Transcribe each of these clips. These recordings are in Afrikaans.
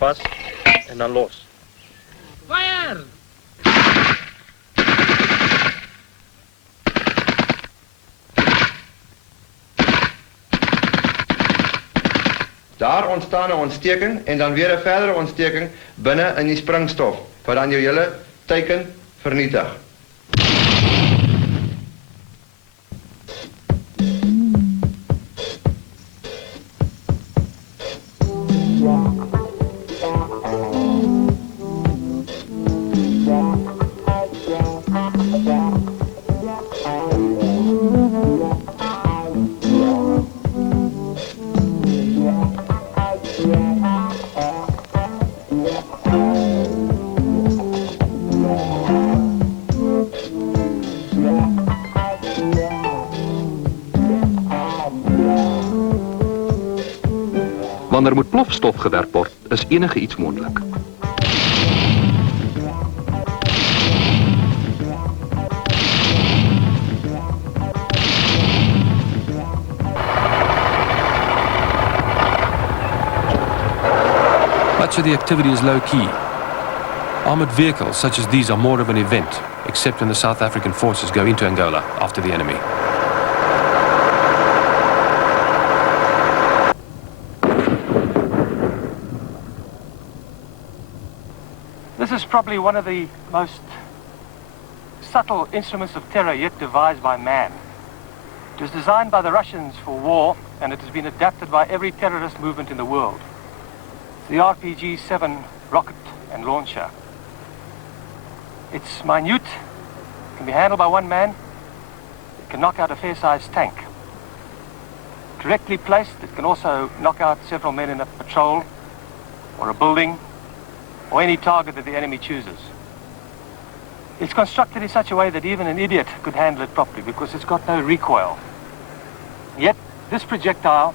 vast en dan los. Fire! Daar ontstaan 'n ontsteking en dan weer 'n verdere ontsteking binne in die springstof wat dan jou hele teiken vernietig. Wanneer met plofstof gewerk word, is enige iets moontlik. Much of the activity is low-key. Armored vehicles such as these are more of an event, except when the South African forces go into Angola after the enemy. This is probably one of the most subtle instruments of terror yet devised by man. It was designed by the Russians for war, and it has been adapted by every terrorist movement in the world. The RPG-7 rocket and launcher. It's minute, can be handled by one man, it can knock out a fair-sized tank. Correctly placed, it can also knock out several men in a patrol, or a building, or any target that the enemy chooses. It's constructed in such a way that even an idiot could handle it properly because it's got no recoil. Yet, this projectile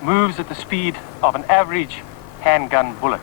moves at the speed of an average handgun bullet.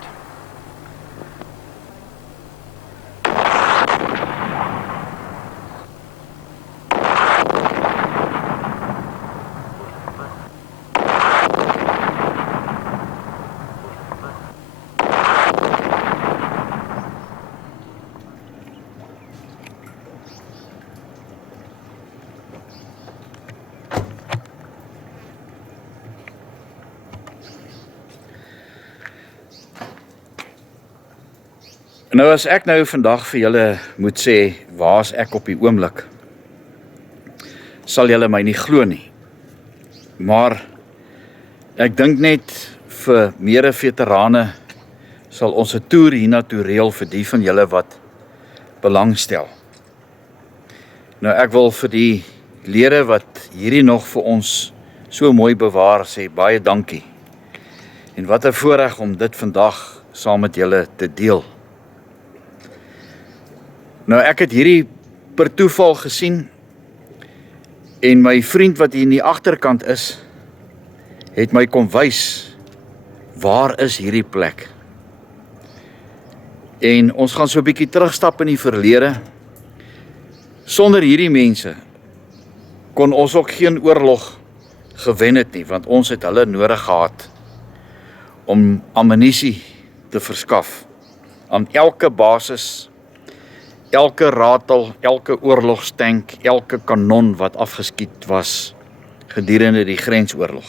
Nou as ek nou vandag vir julle moet sê, waar's ek op die oomblik, sal julle my nie glo nie. Maar ek dink net vir meere veterane sal ons 'n toer hiernatoe reël vir die van julle wat belangstel. Nou ek wil vir die lede wat hierdie nog vir ons so mooi bewaar sê, baie dankie. En wat 'n voorreg om dit vandag saam met julle te deel. Nou ek het hierdie per toeval gesien en my vriend wat hier in die agterkant is, het my kom wys, waar is hierdie plek? En ons gaan so 'n bietjie terugstap in die verlede. Sonder hierdie mense kon ons ook geen oorlog gewen het nie, want ons het hulle nodig gehad om ammunisie te verskaf aan elke basis, elke ratel, elke oorlogstank, elke kanon wat afgeskiet was gedurende die grensoorlog.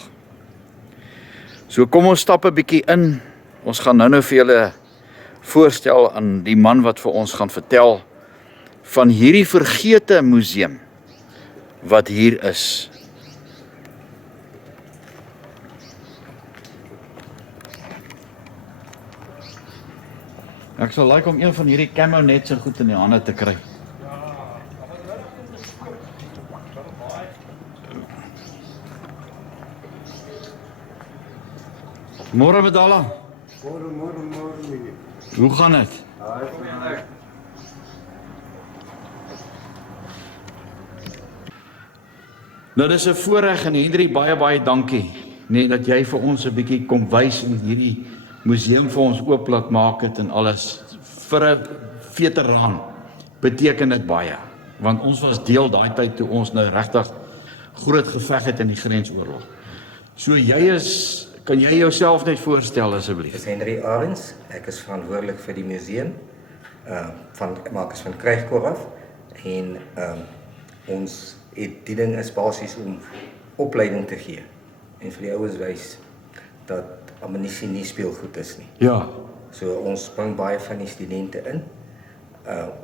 So kom ons stap 'n bietjie in. Ons gaan nou vir julle voorstel aan die man wat vir ons gaan vertel van hierdie vergete museum wat hier is. Ek sal like om een van hierdie camo net so goed in die hande te kry. Môre Medalla. Môre. Hoe gaan dit? Nou dis 'n voorreg en Henry, baie dankie, net dat jy vir ons 'n bietjie kom wys en hierdie museum vir ons oop laat maak het en alles. Vir 'n veteraan beteken dit baie, want ons was deel daai tyd toe ons nou regtig groot geveg het in die grensoorlog. So jy is kan jy jouself net voorstel asseblief? Dis Henry Arends, ek is verantwoordelik vir die museum van Marcus van Kruijkoor af en ons die ding is basies om opleiding te gee en vir die ouens wys dat ammunisie nie speelgoed is nie. Ja. So ons bring baie van die studente in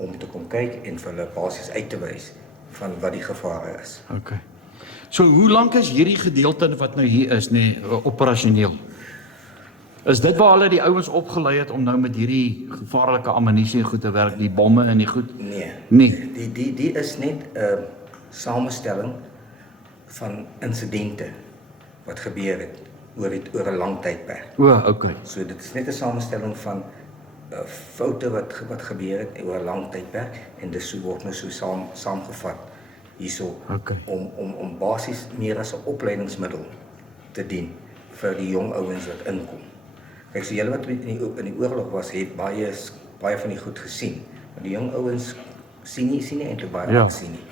om te kom kyk en vir hulle basies uit te wys van wat die gevare is. Okay. So hoe lank is hierdie gedeelte wat nou hier is, operasioneel? Is dit waar hulle die ouens opgelei het om nou met hierdie gevaarlike ammunisie en goed te werk, die bomme en die goed? Nee. Die is net 'n samestelling van insidente wat gebeur het oor 'n lang tydperk. Okay. So dit is net 'n samestelling van foute wat gebeur het oor 'n lang tydperk en dis word nou so saamgevat hierso om basies meer as 'n opleidingsmiddel te dien vir die jong ouens wat inkom. Kyk, so julle wat in die oorlog was, het baie van die goed gesien. Maar die jong ouens sien nie eintlik baie gesien nie.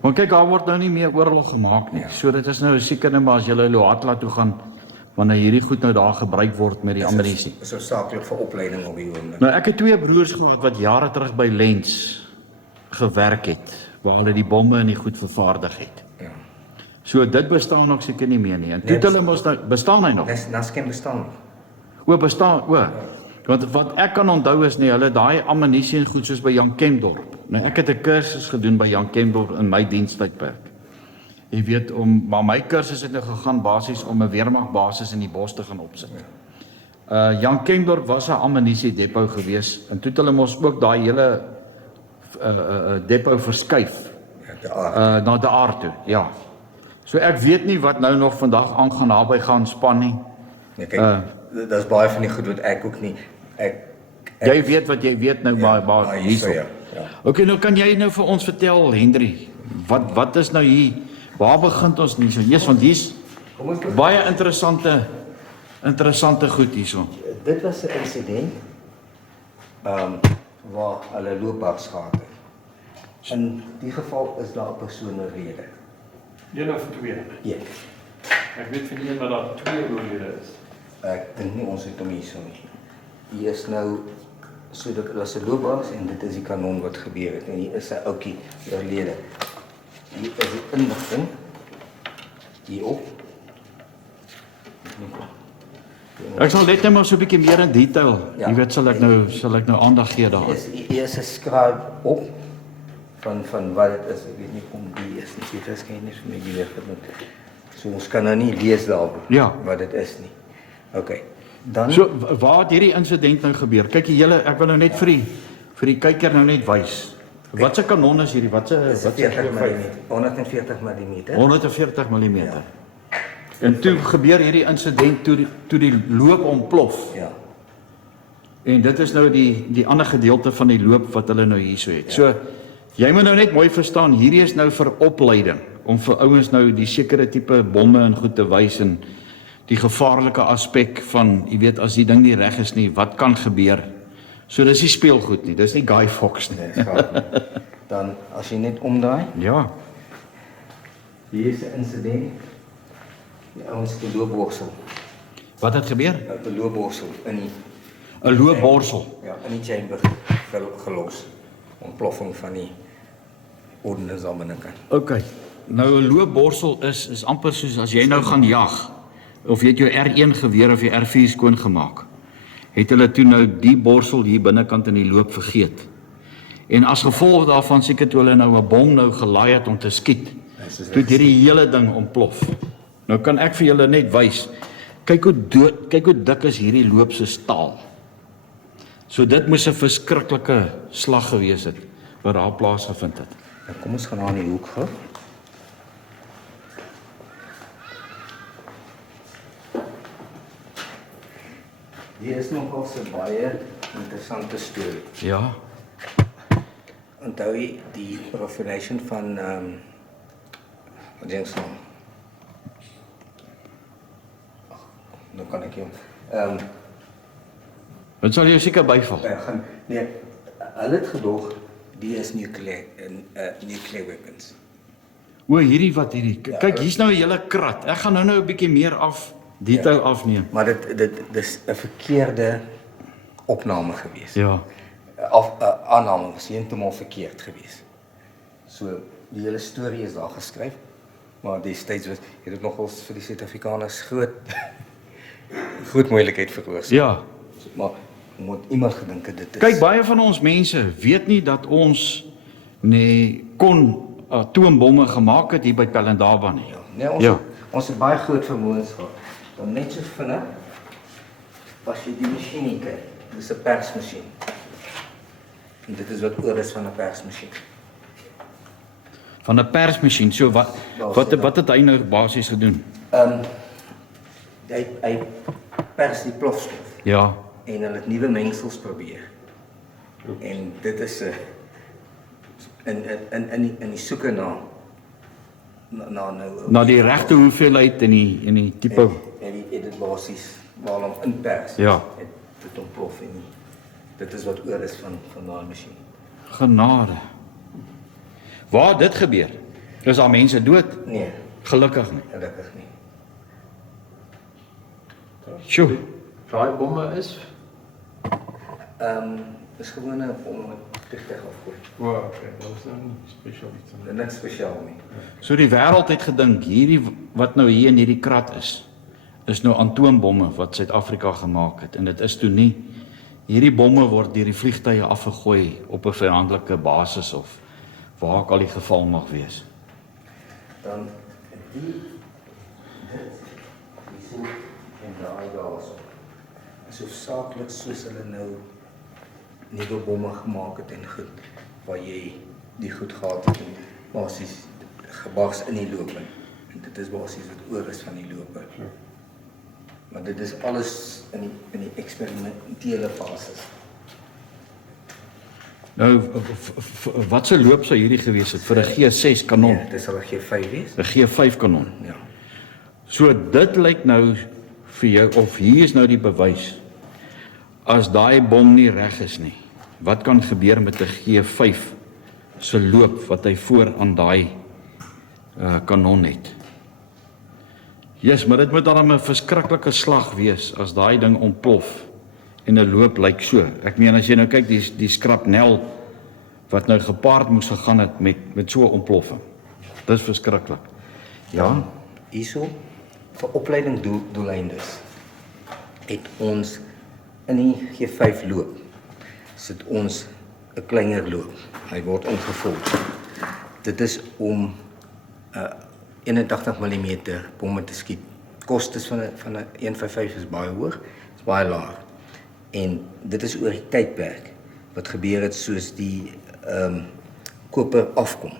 Want kyk, daar word nou nie meer oorlog gemaak nie. So dit is nou seker net maar as julle Lohatla toe gaan wanneer hierdie goed nou daar gebruik word met die ammunisie. Dis saaklik vir opleiding op die oomblik. Nou ek het 2 broers gehad wat jare terug by Lens gewerk het waar hulle die bomme en die goed vervaardig het. Ja. So dit bestaan nog seker nie meer nie. En toe hulle mos nou bestaan hy nog. Nasken bestaan. Bestaan. Want wat ek kan onthou is hulle daai ammunisie en goed soos by Jan Kempdorp. Nou ek het 'n kursus gedoen by Jan Kempdorp in my dienstydperk. Jy weet maar my kursus het nou gegaan basies om 'n weermagbasis in die bos te gaan opsit. Jan Kempdorp was 'n ammunisie depot gewees en toe het hulle mos ook daai hele depot verskuif na die aard toe. Ja. So ek weet nie wat nou nog vandag aangaan naby gaan span nie. Ja, kyk, daar's baie van die goed wat ek ook nie jy weet wat jy weet nou maar hierso. Ja. Okay, nou kan jy nou vir ons vertel, Henry, wat is nou hier? Waar begin ons nie so? Jesus, want hier's baie interessante goed hierso. Dit was 'n insident waar hulle loopbaks gehad het. In die geval is daar 'n persoon oorlede. Een of 2? Ja. Ek weet van een dat daar 2 oorlede is. Ek dink nie ons het hom hierso nie. Hier is nou so dit was 'n loopbaks en dit is die kanon wat gebeur het en hier is 'n ouetjie oorlede. Hier is die inligting hierop. Ek sal net maar so 'n bietjie meer in detail. Ja. Jy weet sal ek nou aandag gee daaraan. Hier is 'n scribe op van wat dit is. Ek weet nie kom die is nie. Dit is geen vir my die weg moet. So ons kan nou nie lees daarop wat dit is nie. Okay. Dan So waar het hierdie insident nou gebeur? Kyk ek wil nou net vir die kyker nou net wys. Wat se kanon is hierdie? Wat se 140 mm. 140 mm. En toe gebeur hierdie insident toe die loop ontplof. Ja. En dit is nou die ander gedeelte van die loop wat hulle nou hierso het. Ja. So jy moet nou net mooi verstaan, hierdie is nou vir opleiding om vir ouens nou die sekere tipe bomme en goed te wys en die gevaarlike aspek van, jy weet, as die ding nie reg is nie, wat kan gebeur? So dis nie speelgoed nie, dis nie Guy Fawkes nie. Nee, dan as jy net omdraai. Ja. Hier is 'n insident. Die ouens het 'n loopborsel. Wat het gebeur? 'n Loopborsel in die 'n loopborsel. Ja, in die chamber gelos. Ontploffing van die ordnance aan binnekant. Okay. Nou 'n loopborsel is amper soos as jy nou gaan jag of jy het jou R1 geweer of jou R4 skoon gemaak. Het hulle toe nou die borsel hier binnekant in die loop vergeet. En as gevolg daarvan seker toe hulle nou 'n bom nou gelaai het om te skiet, toe het hierdie hele ding ontplof. Nou kan ek vir julle net wys. Kyk hoe dik is hierdie loop se staal. So dit moes 'n verskriklike slag gewees het wat daar plaasgevind het. Nou kom ons gaan aan die hoek gou. Hier is nogal 'n baie interessante storie. Ja. Onthou jy die profanation van wat dink jy? Nou kan ek jou Dit sal jou seker byval. Nee, hulle het gedog die is nuclear weapons. O, hierdie. Kyk, hier's nou 'n hele krat. Ek gaan nou 'n bietjie meer detail afneem. Maar dit is 'n verkeerde opname gewees. Ja. Aanname was heeltemal verkeerd gewees. So die hele storie is daar geskryf, maar destyds het dit nogals vir die Suid-Afrikaners groot moeilikheid veroorsaak. Ja. Maar moet iemand gedink het dit is. Kyk, baie van ons mense weet nie dat ons kon atoombomme gemaak het hier by Pelindaba nie. Ja, nee, ons het baie groot vermoëns gehad. Dan net so vinnig as jy die masjien kyk. Dis 'n persmasjien. En dit is wat oor is van 'n persmasjien. Van 'n persmasjien. So wat het hy nou basies gedoen? Hy pers die plofstof. Ja. En hulle het nuwe mengsels probeer. En dit is in die soeke na die regte hoeveelheid en die tipe en dit basies waar hom inpers. Ja. Dit ontplof en dit is wat oor is van daai masjien. Genade. Waar dit gebeur? Is daar mense dood? Nee, Gelukkig nie. gelukkig nie. Sjoe. Daai bomme is? Dis gewone om met vliegtuig afgooi. Wow, okay, dat is nou nie spesiaal iets aan. Niks spesiaal nie. So die wêreld het gedink hierdie wat nou hier in hierdie krat is nou atoombomme wat Suid-Afrika gemaak het en dit is toe nie. Hierdie bomme word deur die vliegtuie afgegooi op 'n vyandelike basis of waar ook al die geval mag wees. Dan dit sien en daai daarso. Is hoofsaaklik soos hulle nou nuwe bomme gemaak het en goed waar jy die goed gehad het en basies gebars in die loop en dit is basies wat oor is van die loop. Maar dit is alles in die eksperimentele fases. Nou wat se loop sou hierdie gewees het vir 'n G6 kanon? Ja, dit sal 'n G5 wees. 'n G5 kanon. Ja. So dit lyk nou vir jou of hier is nou die bewys. As daai bom nie reg is nie, wat kan gebeur met 'n G5 se loop wat hy voor aan daai kanon het? Ja, maar dit moet dan 'n verskriklike slag wees as daai ding ontplof en 'n loop lyk so. Ek meen as jy nou kyk die skrapnel wat nou gepaard moes gegaan het met so 'n ontploffing. Dis verskriklik. Ja, Hierso vir opleiding doeleindes het ons in die G5 loop sit ons 'n kleiner loop. Hy word ingevul. Dit is om 81 mm bomme te skiet. Kostes van 'n 155 is baie hoog, is baie laag. En dit is oor die tydperk wat gebeur het soos die koper afkom.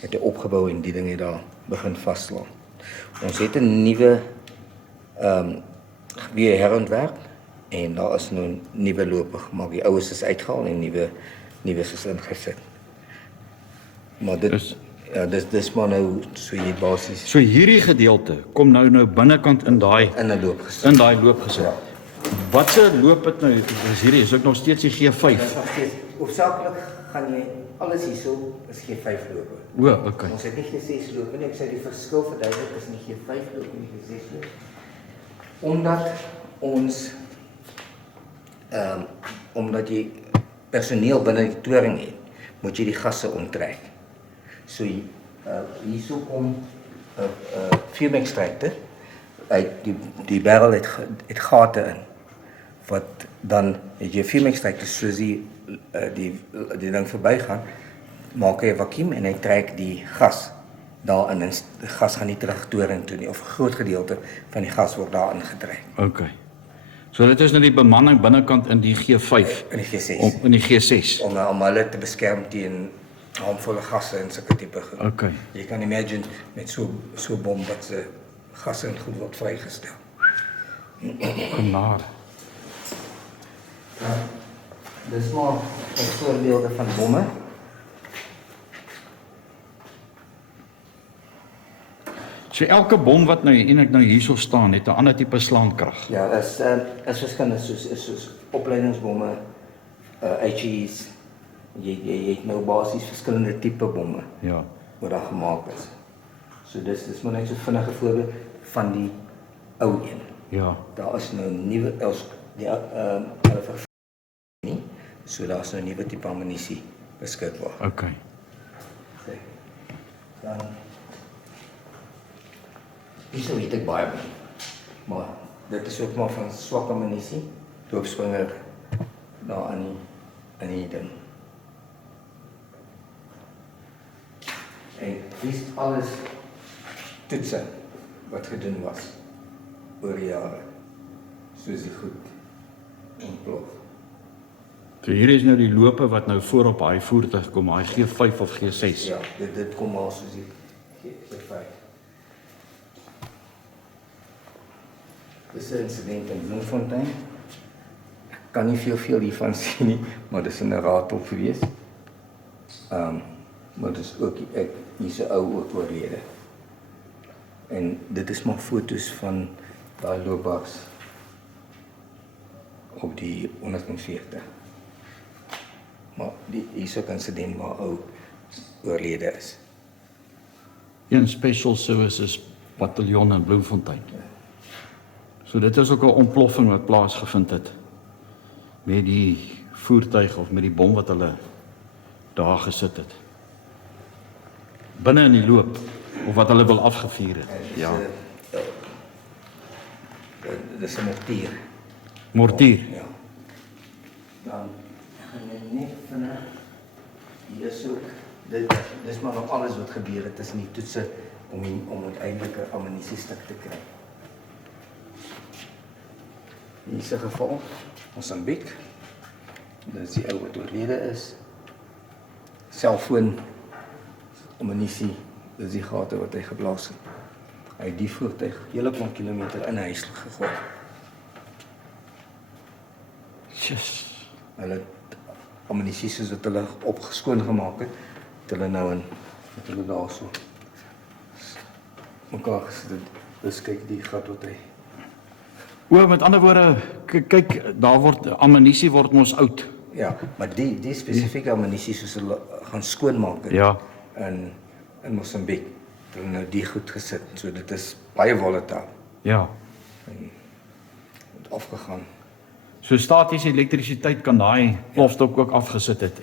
Het hy opgebou en die ding het daar begin vasslaan. Ons het 'n nuwe weer herontwerp en daar is nou 'n nuwe lope gemaak. Die oues is uitgehaal en nuwe is ingesit. Maar dit dis maar nou so jy basies so hierdie gedeelte kom nou binnekant in daai in 'n loop gesit. in daai loop gesit. Ja. Wat se loop het nou is hierdie is ook nog steeds die G5. Hoofsaaklik gaan jy alles hierso is G5 lope. O, okay. Ons het nie G6 lope nie. Ek sê die verskil verduidelik tussen die G5 loop en die G6 loop. Omdat ons omdat jy personeel binne die toring het, moet jy die gasse onttrek. So hierso kom 'n fume-extractor uit die barrel het gate in wat dan het jy 'n fume-extractor soos die ding verbygaan, maak hy 'n vakuum en hy trek die gas daarin en die gas gaan nie terug toring toe nie of 'n groot gedeelte van die gas word daarin getrek. Okay. So dit is nou die bemanning binnekant in die G5 In die G6 in die G6. om hulle te beskerm teen harmvolle gasse en sulke tipe goed. Okay. Jy kan imagine met so 'n bom wat se gasse en goed word vrygestel. Genade. Dis maar 'n voorbeelde van bomme. So elke bom wat nou eintlik nou hierso staan het 'n ander tipe slaankrag. Ja, is verskillend soos opleidingsbomme, HEs. Jy het nou basies verskillende tipe bomme Ja. wat daar gemaak is. So dis maar net so vinnige voorbeeld van die ou een. Ja. Daar is nou nuwe hulle vervang nie, so daar is nou nuwe tipe ammunisie beskikbaar. Okay. Dan hierso weet ek baie, maar dit is ook maar van swak ammunisie, doopspringer daar aan die ding. En dis alles toetse wat gedoen was oor jare, soos die goed ontplof. So hier is nou die lope wat nou voor op daai voertuig kom, hy G5 of G6. Ja, dit kom al soos die G5. Dis 'n insident in Bloemfontein. Ek kan nie veel hiervan sien nie, maar dis in 'n raadhof gewees. Maar dis ook hier's 'n ou ook oorlede. En dit is maar foto's van daai loopbaks op die 140. Maar hier's ook 'n insident waar ou oorlede is. Een Special Services bataljon in Bloemfontein. So dit is ook 'n ontploffing wat plaasgevind het met die voertuig of met die bom wat hulle daar gesit het. Binne in die loop of wat hulle wil afgevuur het. Ja. Dis 'n mortier. Mortier. Ja. Dan gaan jy net vinnig hier soek. Dis maar nog alles wat gebeur het tussen die toetse om uiteindelik 'n ammunisiestuk te kry. In hierdie geval, Mosambiek. Dit is die ou wat oorlede is. Selfoon, ammunisie, dis die gate wat hy geblaas het. Hy het die voertuig hele klomp kilometer in huis gegooi. Yes. Hulle het ammunisie soos wat hulle opgeskoon gemaak het, hulle nou in met hulle daarso mekaar gesit het. Dus kyk die gat wat hy. O, met ander woorde, kyk, daar word ammunisie word mos oud. Ja, maar die spesifieke ammunisie soos hulle gaan skoonmaak het, Ja. in Mosambiek, het hulle nou die goed gesit. So dit is baie volatiel Ja. en het afgegaan. So statiese elektrisiteit kan daai plofstof ook afgesit het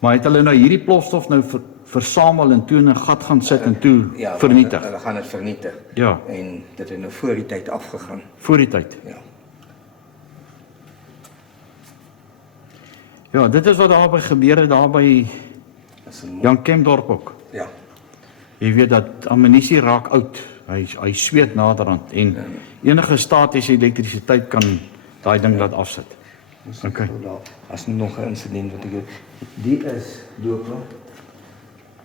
maar het hulle nou hierdie plofstof nou versamel en toe in 'n gat gaan sit en toe vernietig. Hulle gaan dit vernietig. Ja. En dit het nou voor die tyd afgegaan. Voor die tyd. Ja. Ja, dit is wat daarby gebeur het daar by Jan Kempdorp ook. Ja. Jy weet dat ammunisie raak oud. Hy sweet naderhand en enige statiese elektrisiteit kan daai ding laat afsit. Okay. As nog 'n insident wat ek het. Die is loper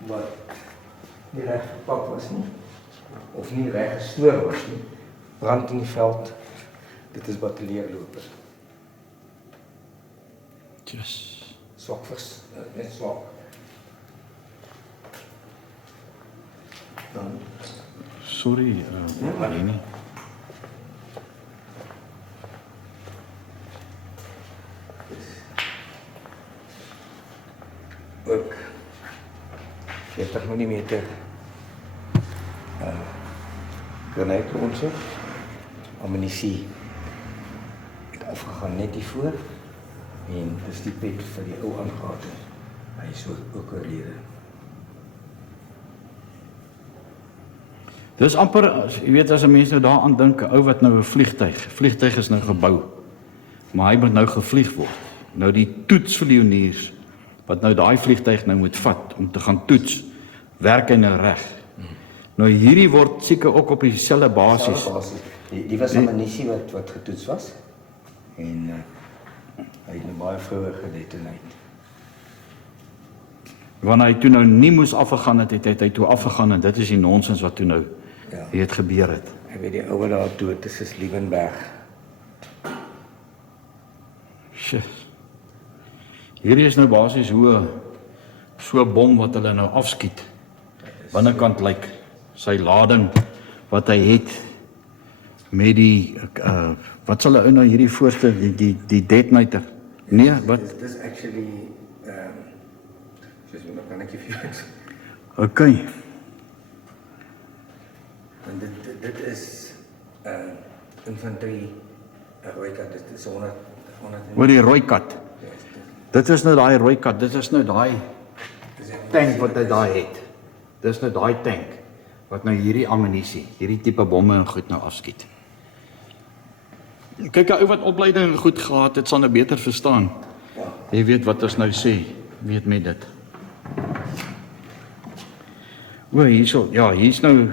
wat nie reg gepak was nie of nie reg gestoor was nie. Brand in die veld. Dit is bataljeerloper. Yes. Swak net swak. Dan Sorry, nee nie. ook 40 mm granaatronse ammunisie het afgegaan net hiervoor en dis die pet vir die ou aangehad. Hy is ook oorlede. Dis amper, jy weet as 'n mens nou daaraan dink, 'n ou wat nou 'n vliegtuig is nou gebou, maar hy moet nou gevlieg word. Nou die toetsvlieëniers wat nou daai vliegtuig nou moet vat om te gaan toets, werk hy nou reg. Nou hierdie word seker ook op dieselfde basis. Die was ammunisie wat getoets was en hy het nou baie vroeër gedetoneer. Wanneer hy toe nou nie moes afgegaan het hy toe afgegaan en dit is die nonsens wat toe nou het gebeur het. Ek weet die ouer daar dood is Liebenberg. Shit. Hierdie is nou basies hoe so 'n bom wat hulle nou afskiet. Binnekant lyk sy lading wat hy het met die wat sal hy nou hierdie voorste die detonator. Nee, wat? Dis actually wat kan ek vir jou sê? Okay. En dit is infantry rooi kat, dit is 100 Oor die rooi kat. Dit is nou daai rooi kat, dit is nou daai tank wat hy daai het. Dis nou daai tank wat nou hierdie ammunisie, hierdie tipe bomme en goed nou afskiet. Kyk, 'n ou wat opleiding goed gehad het, sal nou beter verstaan. Jy weet wat ons nou sê, weet met dit. Hierso, ja, hier's nou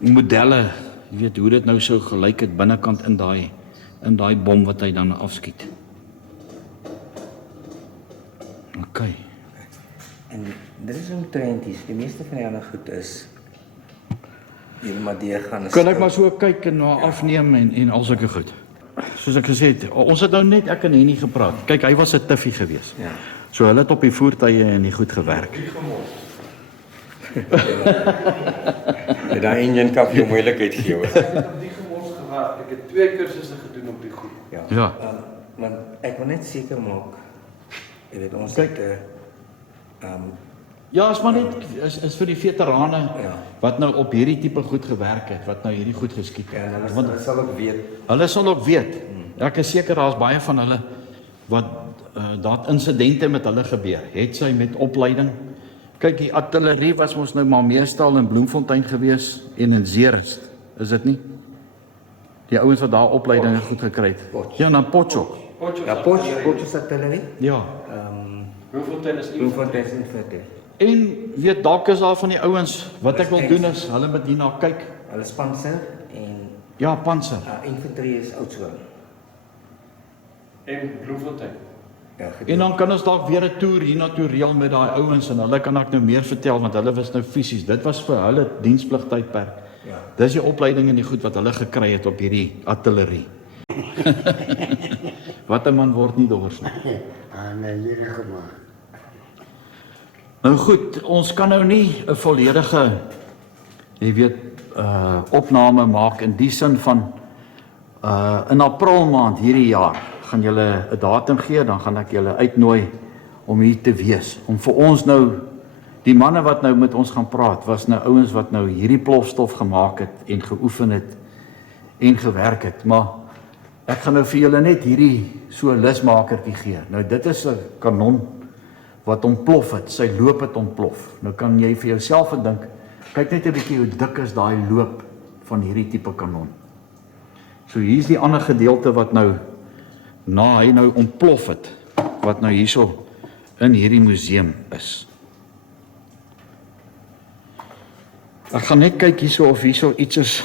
modelle, jy weet hoe dit nou so gelyk het binnekant in daai bom wat hy dan afskiet. OK. En dit is omtrent die meeste van die ander goed is hier maar die gaan Kan ek maar so kyk en na afneem en al sulke goed. Soos ek gesê het, ons het nou net ek en Henny gepraat. Kyk, hy was 'n tiffie geweest. Ja. So hulle het op die voertuie en die goed gewerk. En daai engine kan vir jou moeilikheid gee. Ek het op die gemors gewerk. Ek het 2 kursusse gedoen op die goed. Ja. Want ek wil net seker maak, jy weet, ons Kyk. het Ja, is maar net is vir die veterane wat nou op hierdie tipe goed gewerk het, wat nou hierdie goed geskiet het. en Want hulle sal ook weet. hulle sal ook weet. Ek is seker daar's baie van hulle wat daar insidente met hulle gebeur. Het sy met opleiding. Kyk, die artillerie was mos nou maar meestal in Bloemfontein gewees en in Zeerust, is dit nie? Die ouens wat daar opleiding goed gekry het. Ja, na Potchefstroom. Ja, Potchefstroom artillerie. Ja. Bloemfontein is nie. Bloemfontein is infantry. En weet dalk is daar van die ouens wat ek wil doen is hulle moet hierna kyk. Hulle is panser en Ja, panser. infantry is Oudtshoorn. En Bloemfontein. Ja, En dan kan ons dalk weer 'n toer hiernatoe reël met daai ouens en hulle kan ek nou meer vertel want hulle was nou fisies. Dit was vir hulle dienspligtydperk. Ja. Dis die opleiding en die goed wat hulle gekry het op hierdie artillerie. Wat 'n man word nie dors nie. Nee, hierdie gemaak. Nou goed, ons kan nou nie 'n volledige jy weet opname maak in die sin van in April maand hierdie jaar gaan julle 'n datum gee, dan gaan ek julle uitnooi om hier te wees. Om vir ons nou die manne wat nou met ons gaan praat, was nou ouens wat nou hierdie plofstof gemaak het en geoefen het en gewerk het, maar ek gaan nou vir julle net hierdie so 'n lusmakertjie gee. Nou dit is 'n kanon wat ontplof het, sy loop het ontplof. Nou kan jy vir jouself dink, kyk net 'n bietjie hoe dik is daai loop van hierdie tipe kanon. So hier's die ander gedeelte wat nou na hy nou ontplof het, wat nou hierso in hierdie museum is. Ek gaan net kyk hierso of hierso iets is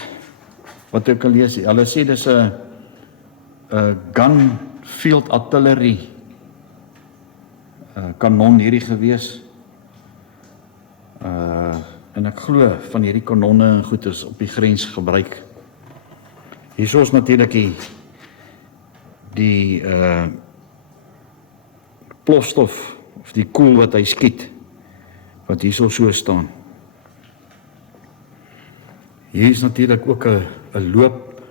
wat ek kan lees. Hulle sê dis 'n gun field artillery kanon hierdie gewees. En ek glo van hierdie kanonne en goed is op die grens gebruik. Hierso is natuurlik die plofstof of die koel wat hy skiet wat hierso so staan. Hier is natuurlik ook 'n loop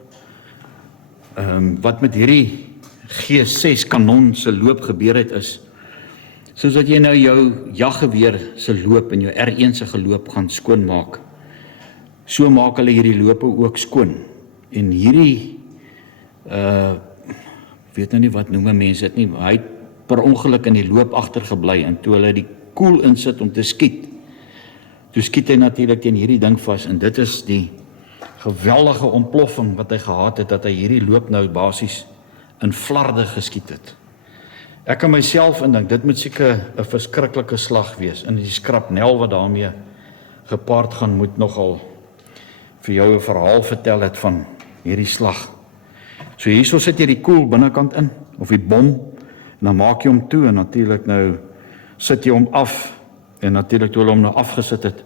wat met hierdie G6 kanon se loop gebeur het is soos dat jy nou jou jaggeweer se loop en jou R1 se geloop gaan skoonmaak. So maak hulle hierdie lope ook skoon. En hierdie weet nou nie wat noem mense dit nie, hy het per ongeluk in die loop agtergebly en toe hulle die koel insit om te skiet. Toe skiet hy natuurlik teen hierdie ding vas en dit is die geweldige ontploffing wat hy gehad het dat hy hierdie loop nou basies in flarde geskiet het. Ek kan myself indink dit moet seker 'n verskriklike slag wees en die skrapnel wat daarmee gepaard gaan moet nogal vir jou 'n verhaal vertel het van hierdie slag. So hierso sit jy die koel binnekant in of die bom en dan maak jy hom toe en natuurlik nou sit jy hom af en natuurlik toe hulle hom nou afgesit het,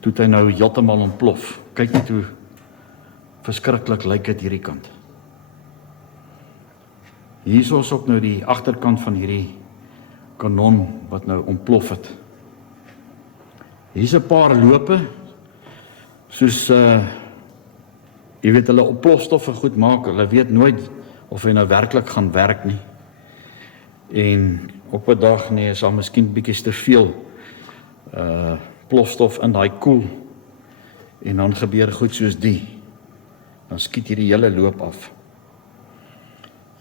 toe het hy nou heeltemal ontplof. Kyk net hoe verskriklik lyk dit hierdie kant. Hierso is ook nou die agterkant van hierdie kanon wat nou ontplof het. Hier's 'n paar lope soos jy weet hulle op plofstowwe goed maak, hulle weet nooit of hy nou werklik gaan werk nie. En op 'n dag nee, is daar miskien bietjie te veel plofstof in daai koel en dan gebeur goed soos die. dan skiet jy die hele loop af.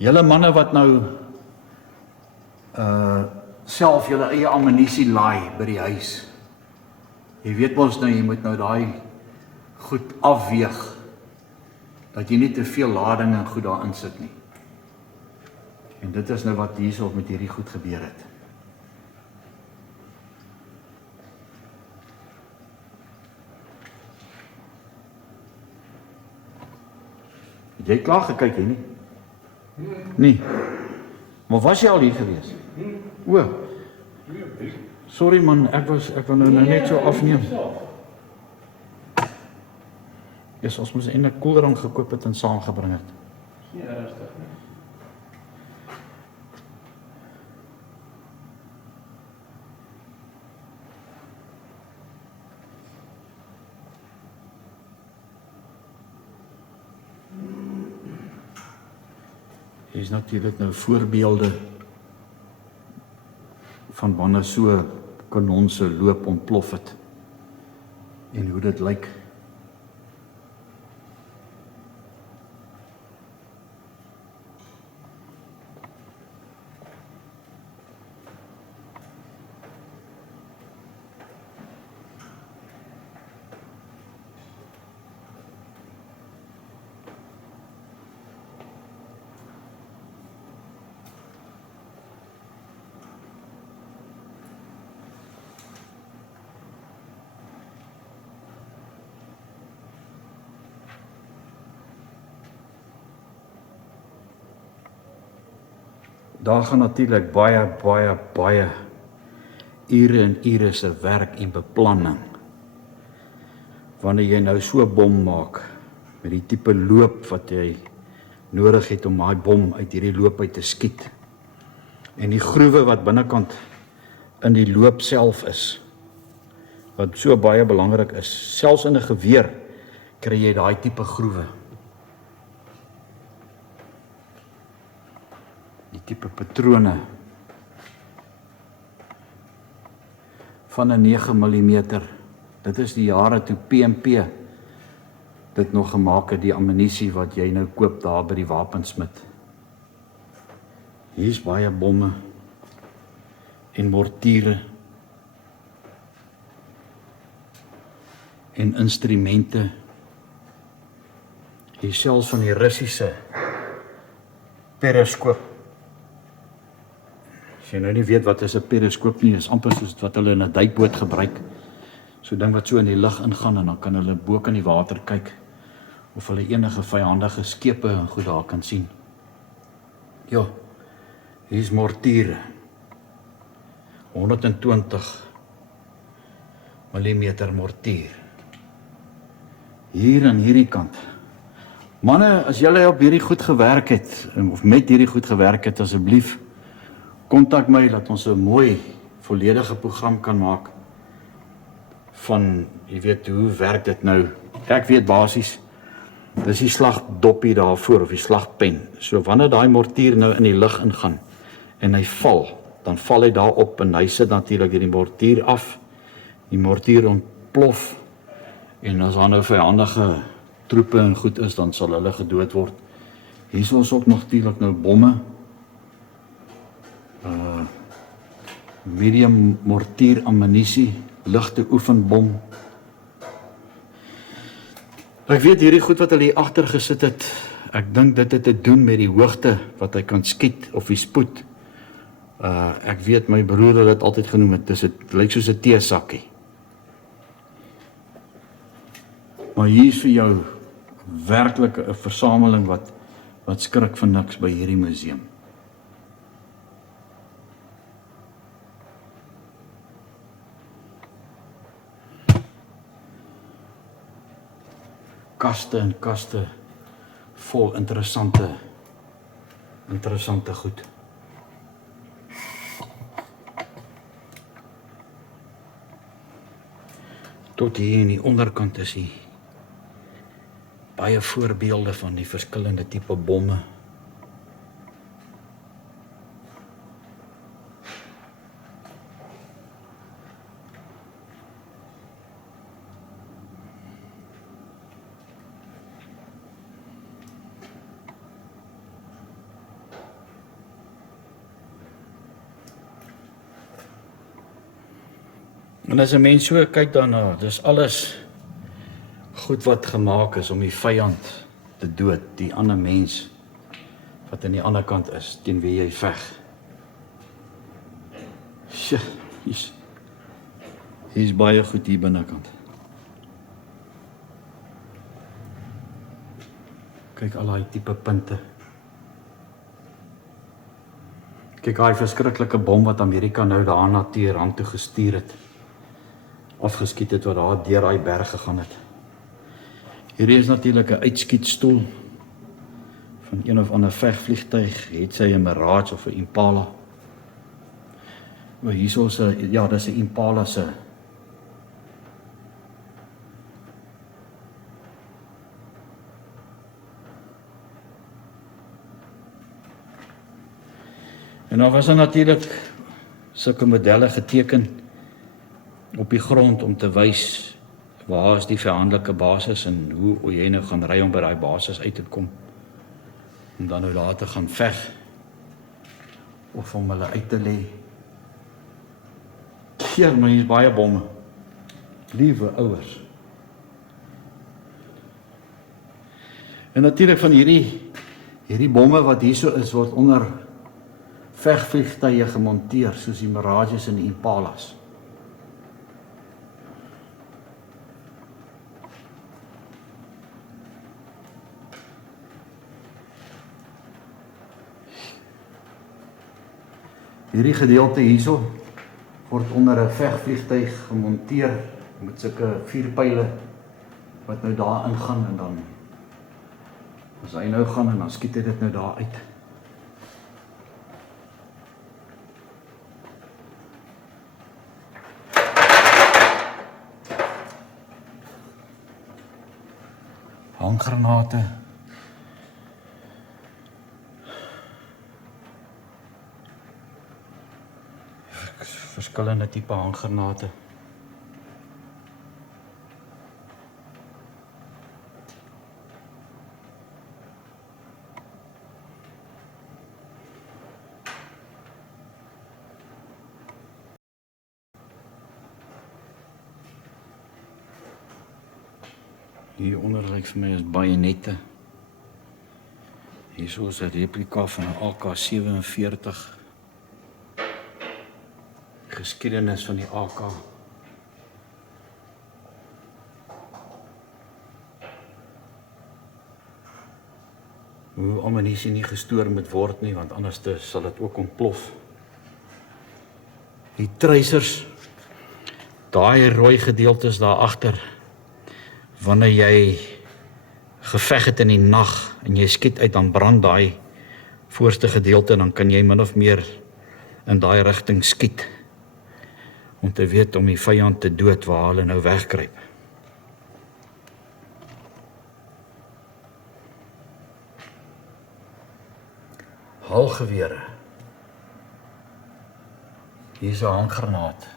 Julle manne wat nou self julle eie ammunisie laai by die huis. Jy weet mos nou, jy moet nou daai goed afweeg, dat jy nie te veel lading en goed daarin sit nie. En dit is nou wat hierso met hierdie goed gebeur het. Het jy klaar gekyk hier nie? Nee. Maar was jy al hier gewees? O. Sorry man, ek wil nou net so afneem. Yes, ons moes eintlik koelrank gekoop het en saamgebring het. Nie ernstig nie. Hier is natuurlijk nou voorbeelde van wanneer so kanon se loop ontplof het en hoe dit lyk. Daar gaan natuurlik baie ure en ure se werk en beplanning. Wanneer jy nou so 'n bom maak met die tipe loop wat jy nodig het om daai bom uit hierdie loop uit te skiet. En die groewe wat binnekant in die loop self is, wat so baie belangrik is, selfs in 'n geweer kry jy daai tipe groewe. Die tipe patrone van 'n 9 mm. Dit is die jare toe PMP dit nog gemaak het, die ammunisie wat jy nou koop daar by die wapensmid. Hier is baie bomme en mortiere en instrumente. Hier selfs van die Russiese periskoop. As jy nou nie weet wat is 'n periskoop nie, is amper soos wat hulle in 'n duikboot gebruik. So 'n ding wat so in die lug ingaan en dan kan hulle bo in die water kyk of hulle enige vyandige skepe en goed daar kan sien. Ja, hier is mortiere. 120 mm mortier. Hier aan hierdie kant. Manne, as julle op hierdie goed gewerk het, of met hierdie goed gewerk het, asseblief, kontak my, dat ons 'n mooi, volledige program kan maak van, jy weet, hoe werk dit nou? Ek weet basies, dis die slagdoppie daarvoor, of die slagpen. So wanneer daai mortier nou in die lug ingaan, en hy val, dan val hy daar op, en hy sit natuurlik die mortier af, die mortier ontplof, en as daar nou vyandige troepe en goed is, dan sal hulle gedood word. Hier is ons ook nog natuurlik nou bomme, medium mortier ammunisie, ligte oefenbom. Ek weet hierdie goed wat hulle hier agter gesit het, ek dink dit het te doen met die hoogte wat hy kan skiet, of die spoed. Ek weet my broer het dit altyd genoem, het lyk soos 'n teesakkie. Maar hier is vir jou werklik 'n versameling wat skrik van niks by hierdie museum. Kaste en kaste vol interessante goed. Tot hier in die onderkant is hier baie voorbeelde van die verskillende tipe bomme. En as 'n mens so kyk daarna, dis alles goed wat gemaak is om die vyand te dood, die ander mens wat aan die ander kant is, teen wie jy veg. Sjoe, hier's baie goed hier binnekant. Kyk al daai tipe punte. Kyk daai verskriklike bom wat Amerika nou daar na Teheran toe gestuur het. Afgeskiet het wat daar deur daai berg gegaan het. Hierdie is natuurlik 'n uitskietstoel van een of ander vegvliegtuig, het sy 'n Mirage of 'n Impala. Maar hierso is 'n ja, dis 'n Impala se. En dan was natuurlik sulke modelle geteken op die grond om te wys waar is die vyandelike basis en hoe jy nou gaan ry om by daai basis uit te kom. Om dan nou daar te gaan veg of om hulle uit te lê. Ja, maar hier is baie bomme. Liewe ouers. En natuurlik van hierdie bomme wat hierso is word onder vegvliegtuie gemonteer soos die Mirages en die Impalas. Hierdie gedeelte hierso word onder 'n vegvliegtuig gemonteer met sulke vuurpyle wat nou daar ingaan en dan as hy nou gaan en dan skiet hy dit nou daar uit. Handgranate. Verskillende tipe handgranate. Hieronder lyk vir my is bajonette. Hierso is 'n replika van 'n AK-47. Geskiedenis van die AK. Hoe ammunisie nie gestoor moet word nie, want anders sal dit ook ontplof. Die tracers, daai rooi gedeeltes daar agter. Wanneer jy geveg het in die nag en jy skiet uit, dan brand daai voorste gedeelte en dan kan jy min of meer in daai rigting skiet. Om te weet om die vyand te dood waar hulle nou wegkruip. Halgewere. Hier is 'n handgranaat.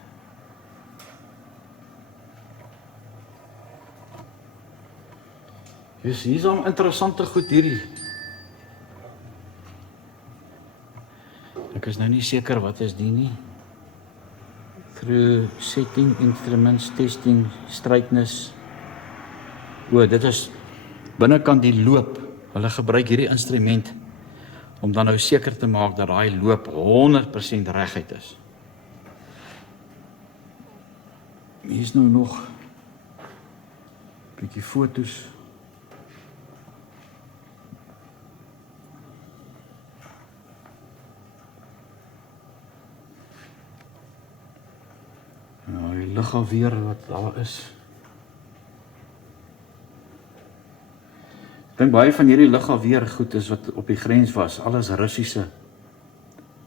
Hier is al interessante goed hierdie. Ek is nou nie seker wat is die nie. Through setting, instruments, testing, straightness. Dit is binnekant die loop. Hulle gebruik hierdie instrument om dan nou seker te maak dat daai loop 100% reguit is. Hier is nou nog 'n bietjie fotos. Die lugafweer wat daar is. Ek dink baie van hierdie lugafweer goed is wat op die grens was, alles Russiese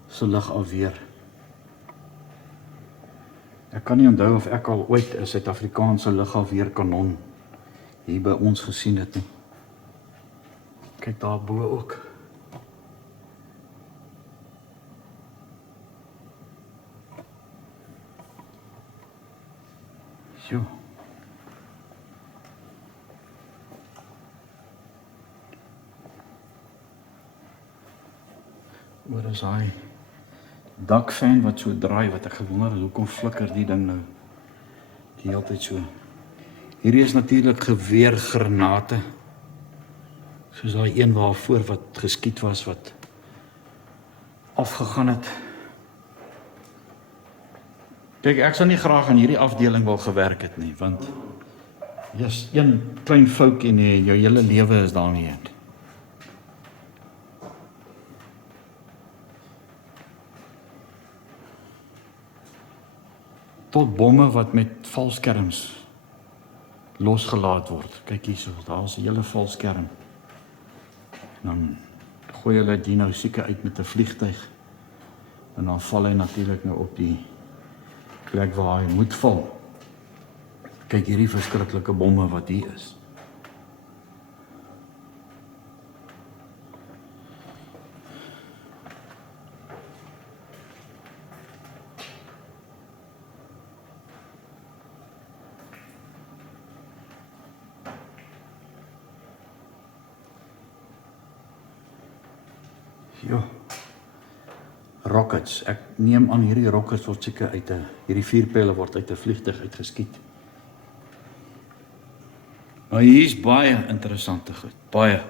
se lugafweer. Ek kan nie onthou of ek al ooit 'n Suid-Afrikaanse lugafweerkanon hier by ons gesien het nie. Kyk daar bo ook. Jo. Wat is hy? Dakfan wat so draai wat ek gewonder het hoekom flikker die ding nou. Die hele tyd so. Hierdie is natuurlik geweergranate. Soos daai een waarvoor wat geskiet was, wat afgegaan het. Kyk, ek sal nie graag aan hierdie afdeling wil gewerk het nie, want jy's een klein fout en jou hele lewe is daarmee uit. Tot bomme wat met valskerms losgelaat word. Kyk hierso, daar is 'n hele valskerm. En dan gooi hulle die nou seker uit met 'n vliegtuig. En dan val hy natuurlik nou op die plek waar hy moet val. Kyk hierdie verskriklike bomme wat hier is. Jo, rockets. Ek neem aan hierdie rockets word seker hierdie vuurpyle word uit 'n vliegtuig uitgeskiet. Maar hier is baie interessante goed, baie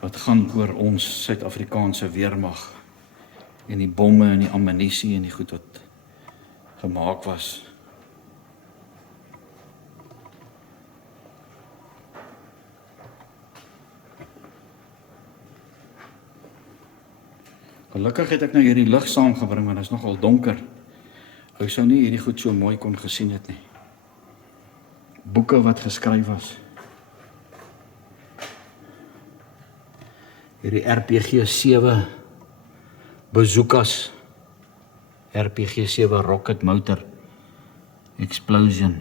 wat gaan oor ons Suid-Afrikaanse weermag en die bomme en die ammunisie en die goed wat gemaak was. Gelukkig het ek nou hierdie lig saamgebring, want dit is nogal donker. Ek sou nie hierdie goed so mooi kon gesien het nie. Boeke wat geskryf was. Hierdie RPG-7 bazookas, RPG-7 rocket motor explosion.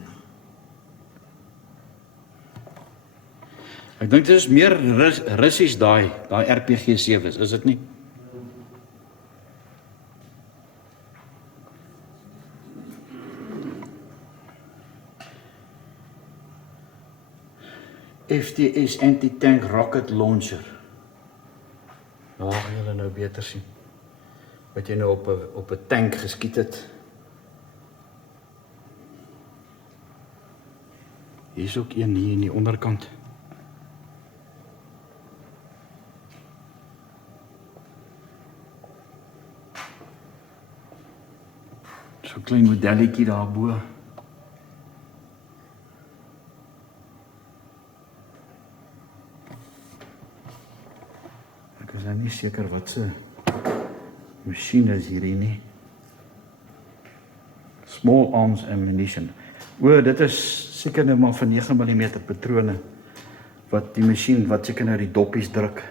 Ek dink dit is meer Russies daai RPG-7's, is dit nie? FTS anti-tank rocket launcher. Nou gaan julle nou beter sien. Wat jy nou op 'n tank geskiet het. Hier is ook een hier in die onderkant. So 'n klein modelletjie daarbo. Ek is nou nie seker wat se masjiene is hierdie nie. Small arms ammunition. Dit is seker nou maar van 9 mm patrone wat die masjien wat seker nou die doppies druk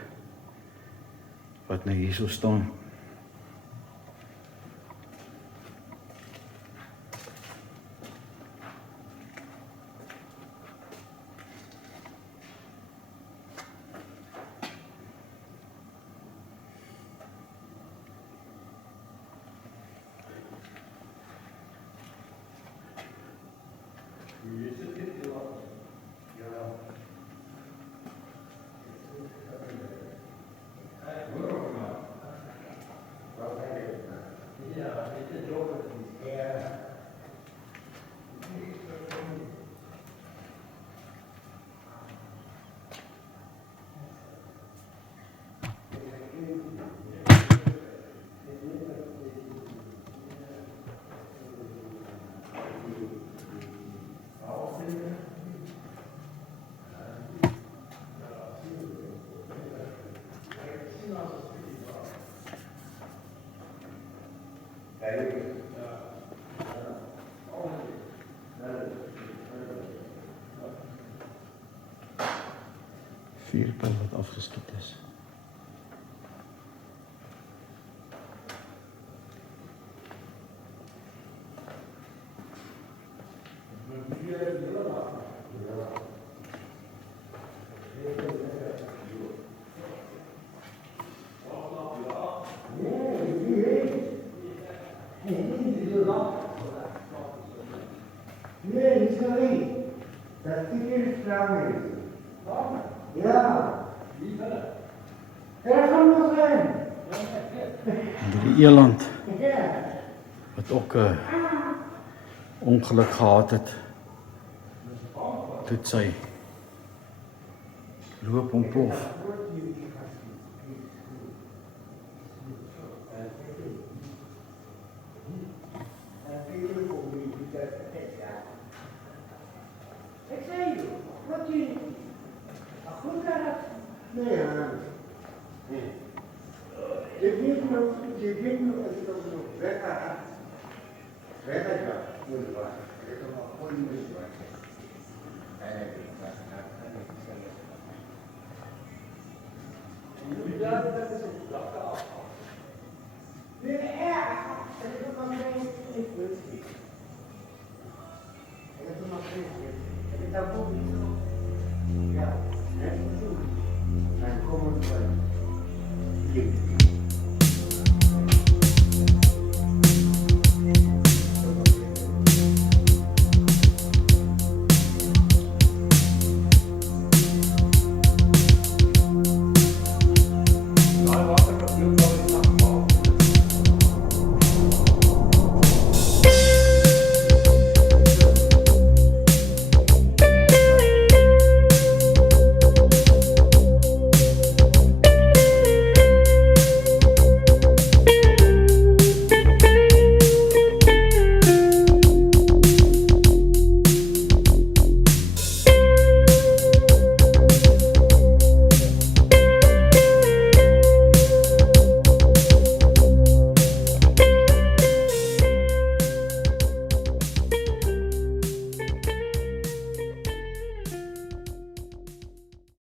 wat nou hierso staan. Vuurpyl wat afgeskiet is. Die eland wat ook 'n ongeluk gehad het Dit sy loop ontplof. Ja,